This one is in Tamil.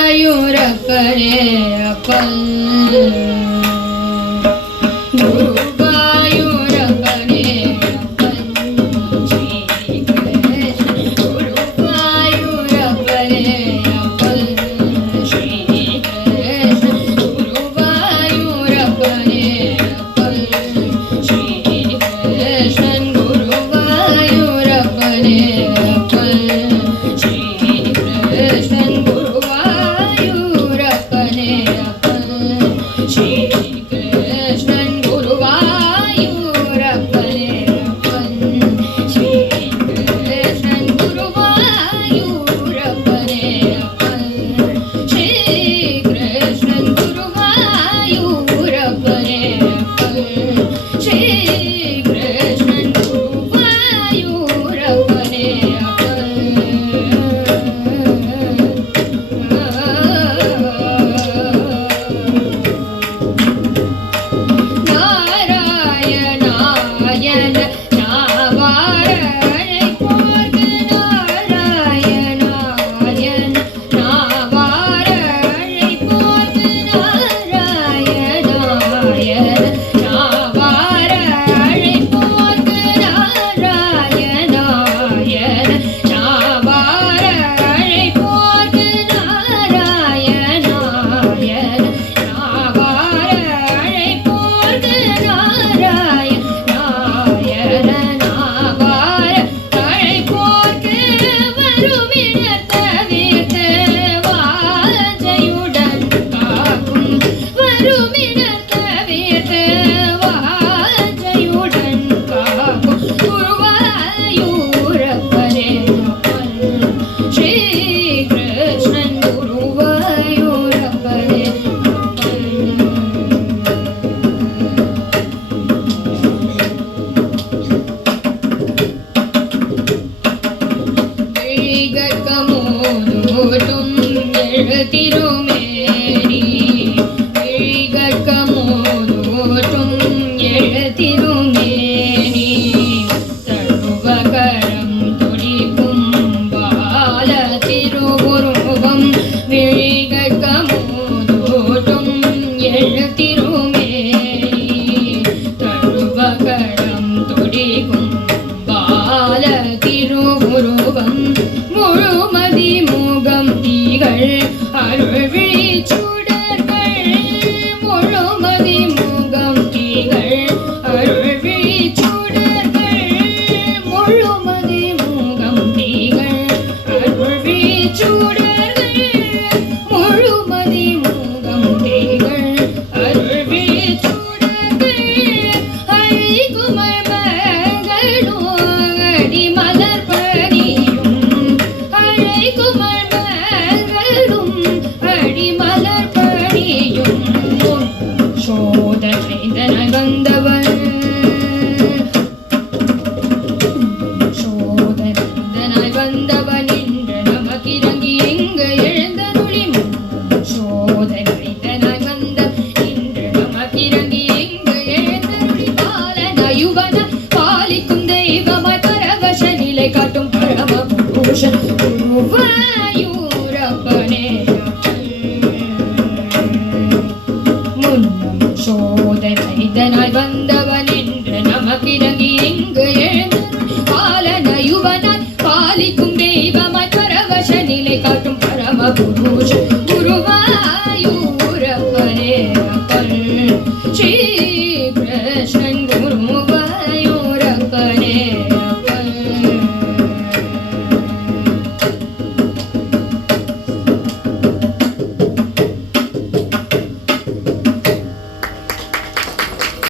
குருவாயூரப்பனே அப்பன் குருவாயூரப்பனே அப்பன் ஸ்ரீ கிருஷ்ண குருவாயூரப்பனே அப்பன் ஸ்ரீ கிருஷ்ண குருவாயூரப்பனே அப்பன் ஸ்ரீ கிருஷ்ணன் குருவாயூரப்பனே அப்பன் ஸ்ரீ கிருஷ்ணன் குருவாயூரப்பனே அப்பன் ஸ்ரீ கிருஷ்ணன் குருவாயூரப்பனே அப்பன் ஸ்ரீ கிருஷ்ணன் குருவாயூரப்பனே அப்பன் ஸ்ரீ கிருஷ்ணன் குருவாயூரப்பனே அப்பன் ஸ்ரீ கிருஷ்ணன் குருவாயூரப்பனே நாராயணாயன நாவாரனை போர்க்கு நாராயணாயன நாவாரனை போர்க்கு நாராயணாயன நாவாரனை போர்க்கு நாராயணாயன நாவாரனை போர்க்கு நாராயணாயன நாவாரனை போர்க்கு நாராயணாயன நாவார அழைப்போர்க்கு வருமிடர் தவிர்த்து வாஞ்சையுடன் காக்கும் வருமிடர் தவிர்த்து வாஞ்சையுடன் காக்கும் குருவாயூரப்பனே அப்பன் ஸ்ரீ கிருஷ்ணன் குருவாயூரப்பனே விழிகட்கமோதோட்டும் எழுத்திருமேனி விழிகட்கமோதோட்டும் எழுத்திருமேனி தழுவகரம் துடிக்கும் பால திருவுருவம் விழிகட்கமோதோட்டும் எழுத்திருமேனி தழுவகரம் துடிக்கும் பால திருவுருவம் முழுமதி முகம் தீகள் அருள்விழி சுடர்கள் முழுமதி முகம் தீகள் அருள்விழி சுடர்கள் முழுமதி முகம் தீகள் அருள்விழி சுடர்கள் முழுமதி முகம் தீகள் அருள்விழி சுடர்கள் அழிகுமர் மகளும் அடி மலர் பணியும் அழைக்குமர் மகளும் அடி மலர் பணியும் சோதனைதனாய் வந்தவன் சோதனைதனாய் வந்தவன் இன்று நமக்கிறங்கி எங்கு எழுந்தருளி சோதனைதனாய் வந்த இன்று நமக்கிறங்கி எங்கு எழுந்தருளி பாலன யுவன பாலிக்கும் தெய்வமாய் பரவச நிலை காட்டும் பரம புருஷன் குருவாயூரப்பனே முன்னம் சோதனைதனாய் வந்தவன் என்று நமக்கிறங்கி எங்கு எழுந்தருளி பாலன யுவனாய் பாலிக்கும் தெய்வமாய் பரவச நிலை காட்டும் பரம புருஷன்